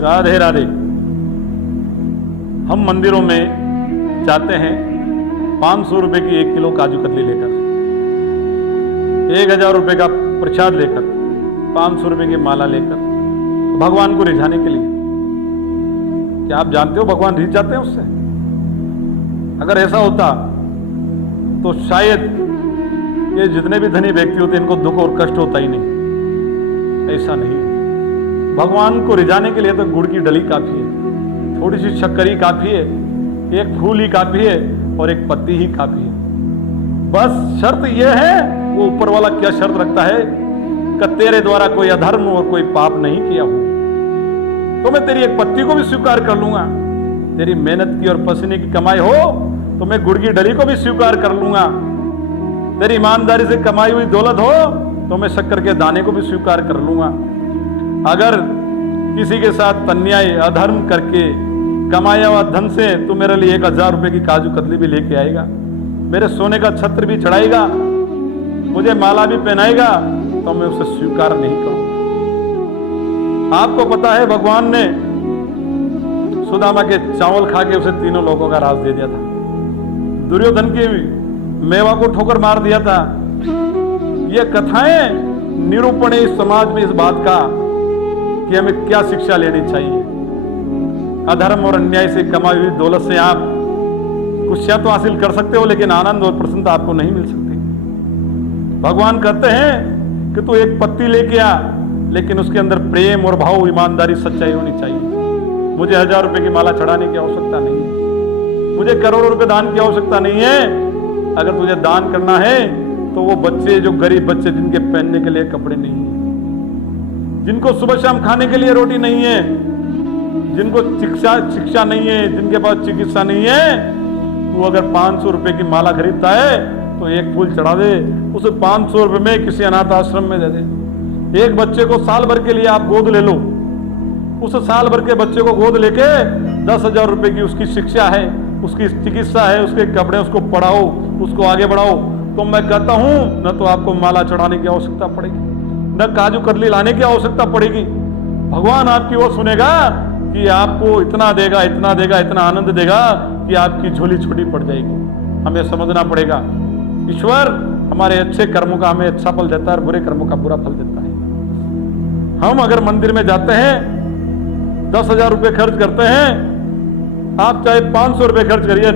राधे राधे। हम मंदिरों में जाते हैं 500 रुपए की 1 किलो काजू कतली लेकर, 1000 रुपए का प्रसाद लेकर, 500 रुपए की माला लेकर, भगवान को रिझाने के लिए। क्या आप जानते हो भगवान रिझ जाते हैं उससे? अगर ऐसा होता तो शायद ये जितने भी धनी व्यक्ति होते हैं इनको दुख और कष्ट होता ही नहीं। ऐसा नहीं, भगवान को रिझाने के लिए तो गुड़ की डली काफी है, थोड़ी सी शक्कर ही काफी है, एक फूल ही काफी है और एक पत्ती ही काफी है। बस शर्त यह है, वो ऊपर वाला क्या शर्त रखता है कि तेरे द्वारा कोई अधर्म और कोई पाप नहीं किया हो तो मैं तेरी एक पत्ती को भी स्वीकार कर लूंगा। तेरी मेहनत की और पसीने की कमाई हो तो मैं गुड़ की डली को भी स्वीकार कर लूंगा। तेरी ईमानदारी से कमाई हुई दौलत हो तो मैं शक्कर के दाने को भी स्वीकार कर लूंगा। अगर किसी के साथ अन्याय अधर्म करके कमाया हुआ धन से तू मेरे लिए 1000 रुपए की काजू कतली भी लेके आएगा, मेरे सोने का छत्र भी चढ़ाएगा, मुझे माला भी पहनाएगा, तो मैं उसे स्वीकार नहीं करूंगा। आपको पता है भगवान ने सुदामा के चावल खा के उसे तीनों लोगों का राज दे दिया था, दुर्योधन की मेवा को ठोकर मार दिया था। ये कथाएं निरूपण है इस समाज में इस बात का कि हमें क्या शिक्षा लेनी चाहिए। अधर्म और अन्याय से कमाई हुई दौलत से आप कुछ तो हासिल कर सकते हो, लेकिन आनंद और प्रसन्नता आपको नहीं मिल सकती। भगवान कहते हैं कि तू एक पत्ती लेके आ, लेकिन उसके अंदर प्रेम और भाव, ईमानदारी, सच्चाई होनी चाहिए। मुझे 1000 रुपए की माला चढ़ाने की आवश्यकता नहीं है, मुझे करोड़ों रुपए दान की आवश्यकता नहीं है। अगर तुझे दान करना है तो वो बच्चे, जो गरीब बच्चे जिनके पहनने के लिए कपड़े नहीं है, जिनको सुबह शाम खाने के लिए रोटी नहीं है, जिनको शिक्षा नहीं है, जिनके पास चिकित्सा नहीं है, वो अगर 500 रुपए की माला खरीदता है तो एक फूल चढ़ा दे, उसे 500 रुपए में किसी अनाथ आश्रम में दे दे। एक बच्चे को साल भर के लिए आप गोद ले लो, उस साल भर के बच्चे को गोद लेके 10,000 रुपए की उसकी शिक्षा है, उसकी चिकित्सा है, उसके कपड़े, उसको पढ़ाओ, उसको आगे बढ़ाओ। तो मैं कहता हूं न तो आपको माला चढ़ाने की आवश्यकता पड़ेगी, न काजू कतली लाने की आवश्यकता पड़ेगी। भगवान आपकी वो सुनेगा कि आपको इतना देगा, इतना देगा, इतना आनंद देगा कि आपकी झोली छोटी पड़ जाएगी। हमें समझना पड़ेगा, ईश्वर हमारे अच्छे कर्मों का हमें अच्छा फल देता है और बुरे कर्मों का बुरा फल देता है। हम अगर मंदिर में जाते हैं 10,000 रुपए खर्च करते हैं, आप चाहे 500 रुपए खर्च करिए,